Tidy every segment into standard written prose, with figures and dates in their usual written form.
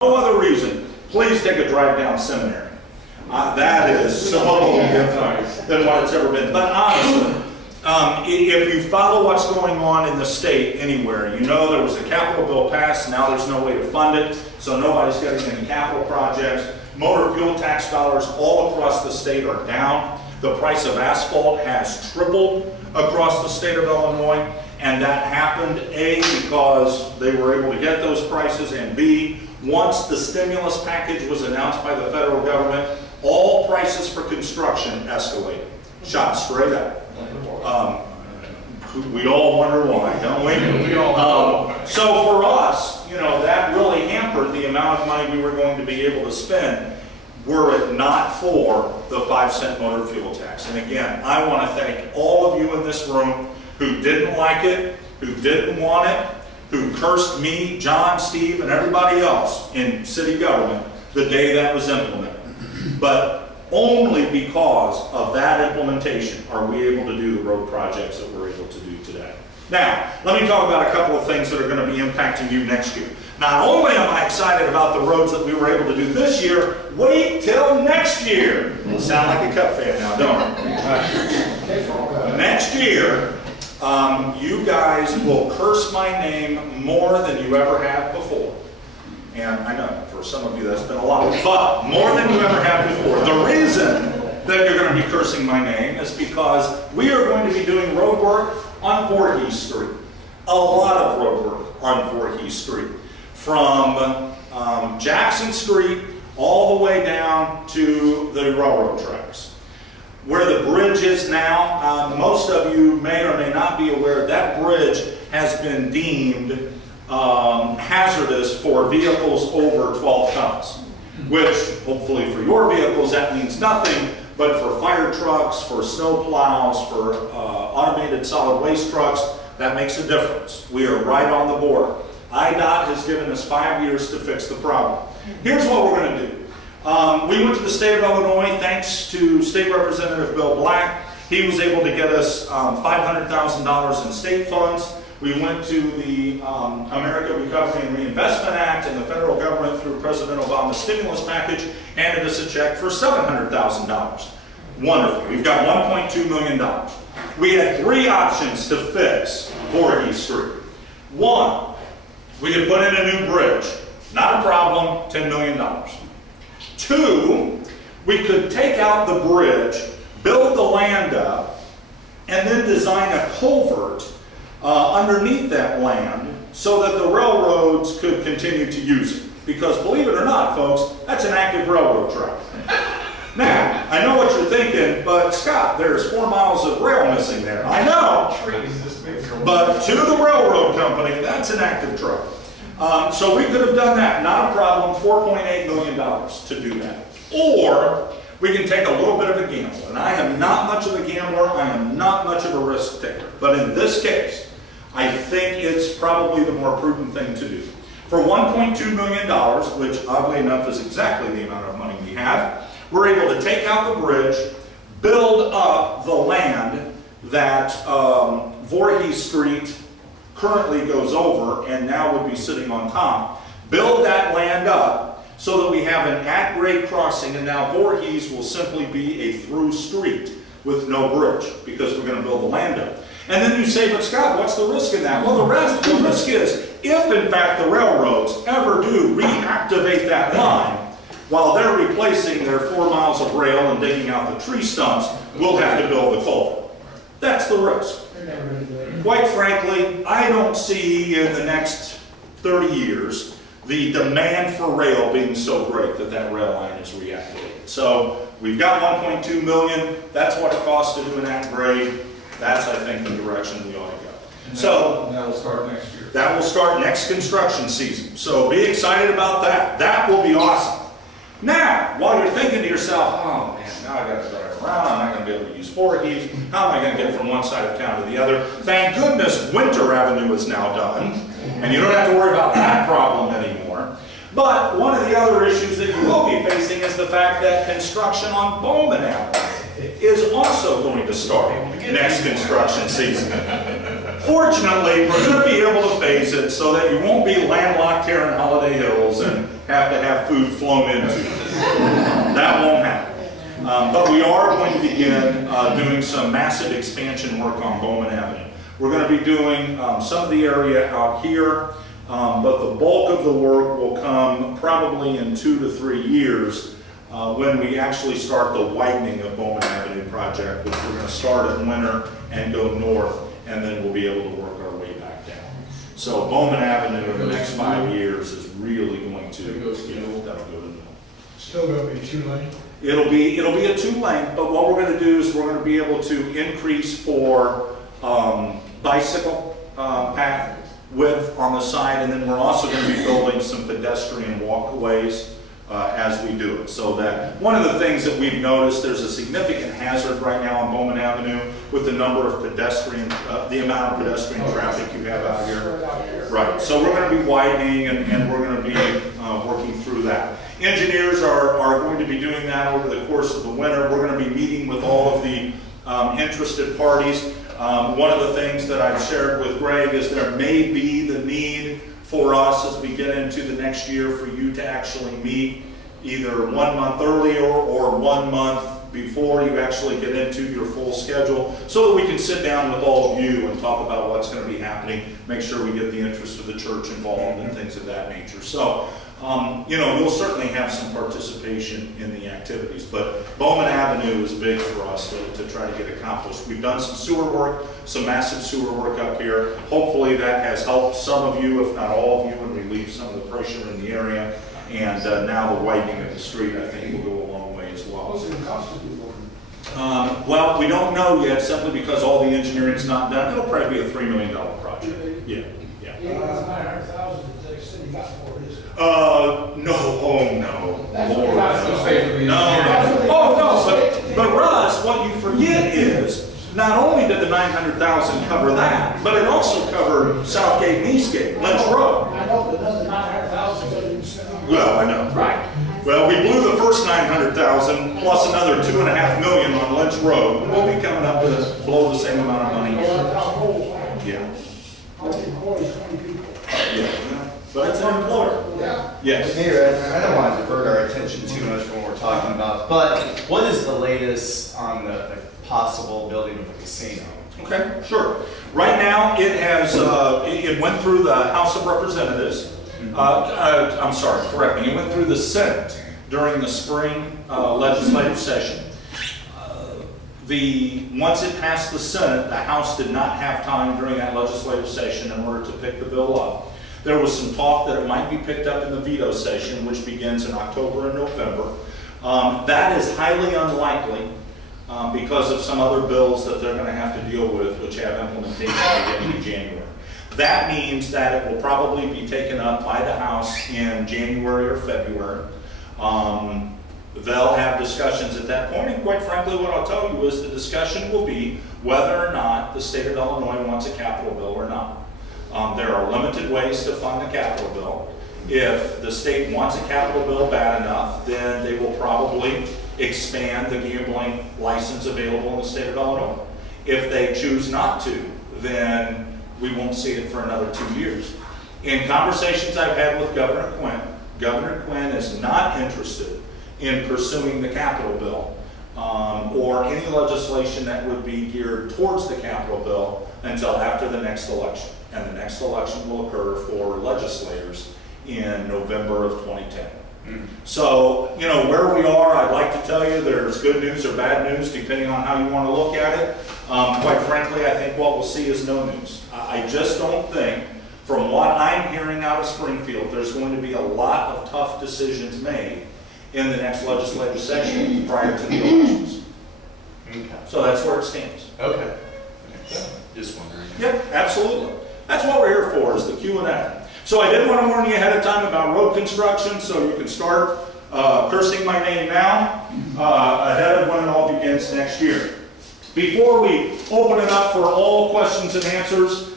no other reason, please take a drive down Seminary. That is so different than what it's ever been. But honestly, if you follow what's going on in the state anywhere, you know there was a capital bill passed, now there's no way to fund it, so nobody's getting any capital projects. Motor fuel tax dollars all across the state are down. The price of asphalt has tripled across the state of Illinois, and that happened, A, because they were able to get those prices, and B, once the stimulus package was announced by the federal government, all prices for construction escalated, shot straight up. We all wonder why, don't we? So for us, you know, that really hampered the amount of money we were going to be able to spend were it not for the 5-cent motor fuel tax. And again, I want to thank all of you in this room who didn't like it, who didn't want it, who cursed me, John, Steve, and everybody else in city government the day that was implemented. But only because of that implementation are we able to do the road projects that we're able to do today. Now, let me talk about a couple of things that are going to be impacting you next year. Not only am I excited about the roads that we were able to do this year, wait till next year. You sound like a Cup fan now, don't I? Next year, you guys will curse my name more than you ever have before. And I know, for some of you that's been a lot, but more than you ever have before. The reason that you're going to be cursing my name is because we are going to be doing road work on Voorhees Street. A lot of road work on Voorhees Street. From Jackson Street all the way down to the railroad tracks. Where the bridge is now, most of you may or may not be aware that bridge has been deemed hazardous for vehicles over 12 tons, which hopefully for your vehicles that means nothing, but for fire trucks, for snow plows, for automated solid waste trucks, that makes a difference. We are right on the border. IDOT has given us 5 years to fix the problem. Here's what we're going to do. We went to the state of Illinois thanks to State Representative Bill Black. He was able to get us $500,000 in state funds. We went to the America Recovery and Reinvestment Act, and the federal government, through President Obama's stimulus package, handed us a check for $700,000. Wonderful. We've got $1.2 million. We had 3 options to fix Voorhees Street. 1, we could put in a new bridge. Not a problem, $10 million. 2, we could take out the bridge, build the land up, and then design a culvert underneath that land so that the railroads could continue to use it. Because believe it or not, folks, that's an active railroad track. Now, I know what you're thinking, but Scott, there's 4 miles of rail missing there. I know, but to the railroad company, that's an active track. So we could have done that, not a problem, $4.8 million to do that. Or we can take a little bit of a gamble. And I am not much of a gambler, I am not much of a risk taker. But in this case, I think it's probably the more prudent thing to do. For $1.2 million, which oddly enough is exactly the amount of money we have, we're able to take out the bridge, build up the land that Voorhees Street currently goes over and now would be sitting on top, build that land up so that we have an at-grade crossing, and now Voorhees will simply be a through street with no bridge because we're going to build the land up. And then you say, but Scott, what's the risk in that? Well, the risk is, if in fact the railroads ever do reactivate that line, while they're replacing their 4 miles of rail and digging out the tree stumps, we'll have to build the culvert. That's the risk. Quite frankly, I don't see in the next 30 years the demand for rail being so great that that rail line is reactivated. So we've got $1.2 million. That's what it costs to do an at-grade. That's, I think, the direction we ought to go. So that will start next year. That will start next construction season. So be excited about that. That will be awesome. Now, while you're thinking to yourself, oh man, now I got to drive around, I'm not going to be able to use Voorhees, how am I going to get from one side of town to the other? Thank goodness Winter Avenue is now done, and you don't have to worry about that problem anymore. But one of the other issues that you will be facing is the fact that construction on Bowman Avenue is also going to start next construction season. Fortunately, we're going to be able to phase it so that you won't be landlocked here in Holiday Hills and have to have food flown into you. That won't happen. But we are going to begin doing some massive expansion work on Bowman Avenue. We're going to be doing some of the area out here, but the bulk of the work will come probably in 2 to 3 years when we actually start the widening of Bowman Avenue project, which we're going to start in winter and go north, and then we'll be able to work our way back down. So Bowman Avenue in the next 5 years is really going to, that'll go to north. Still going to be 2-lane? It'll be a 2-lane, but what we're going to do is we're going to be able to increase for bicycle path width on the side, and then we're also going to be building some pedestrian walkways as we do it. So that one of the things that we've noticed, there's a significant hazard right now on Bowman Avenue with the number of pedestrian, the amount of pedestrian traffic you have out here. Right. So we're going to be widening and we're going to be working through that. Engineers are going to be doing that over the course of the winter. We're going to be meeting with all of the interested parties. One of the things that I've shared with Greg is there may be the need for us as we get into the next year for you to actually meet either 1 month earlier or 1 month before you actually get into your full schedule, so that we can sit down with all of you and talk about what's going to be happening, make sure we get the interest of the church involved and things of that nature. So, you know, you'll certainly have some participation in the activities, but Bowman Avenue is big for us to try to get accomplished. We've done some sewer work, some massive sewer work up here. Hopefully that has helped some of you, if not all of you, and relieve some of the pressure in the area. And now the widening of the street, I think, will go a long way as well. What's it cost to do work? Well, we don't know yet, simply because all the engineering's not done. It'll probably be a $3 million project. Yeah, yeah. Yeah, that's 900,000 that the city got for it, is it? No, oh no. That's Lord, what I was gonna say for the no. Oh no, but Russ, what you forget is, not only did the 900,000 cover that, but it also covered Southgate and Eastgate, Lynch Road. I know, but another 900,000 doesn't. Well, I know. Right. Well, we blew the first 900,000 plus another $2.5 million on Lynch Road. We'll be coming up to blow the same amount of money. Yeah. Yeah. But it's an employer. Yeah. Yes. Mayor, I don't want to divert our attention too much from what we're talking about, but what is the latest on the possible building of a casino? Okay, sure. Right now, it has, it went through the House of Representatives. I'm sorry, correct me. It went through the Senate during the spring legislative session. Once it passed the Senate, the House did not have time during that legislative session in order to pick the bill up. There was some talk that it might be picked up in the veto session, which begins in October and November. That is highly unlikely because of some other bills that they're going to have to deal with, which have implementation beginning in January. That means that it will probably be taken up by the House in January or February. They'll have discussions at that point, and quite frankly, what I'll tell you is the discussion will be whether or not the state of Illinois wants a capital bill or not. There are limited ways to fund the capital bill. If the state wants a capital bill bad enough, then they will probably expand the gambling license available in the state of Illinois. If they choose not to, then we won't see it for another 2 years. In conversations I've had with Governor Quinn is not interested in pursuing the capital bill or any legislation that would be geared towards the capital bill until after the next election. And the next election will occur for legislators in November of 2010. So, you know, where we are, I'd like to tell you there's good news or bad news, depending on how you want to look at it. Quite frankly, I think what we'll see is no news. I just don't think, from what I'm hearing out of Springfield, there's going to be a lot of tough decisions made in the next legislative session prior to the elections. Okay. So that's where it stands. Okay. Just wondering. Yep, absolutely. That's what we're here for, is the Q&A. So I did want to warn you ahead of time about road construction, so you can start cursing my name now ahead of when it all begins next year. Before we open it up for all questions and answers,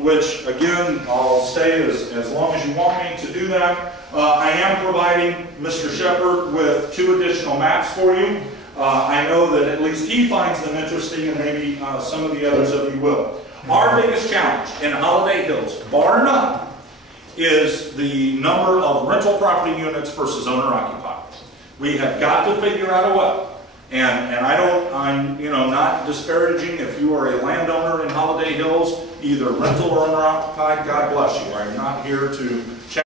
which again, I'll stay as long as you want me to do that, I am providing Mr. Shepard with 2 additional maps for you. I know that at least he finds them interesting, and maybe some of the others of you will. Our biggest challenge in Holiday Hills, bar none, is the number of rental property units versus owner occupied. We have got to figure out a way. And I'm not disparaging if you are a landowner in Holiday Hills, either rental or owner occupied, God bless you. I'm not here to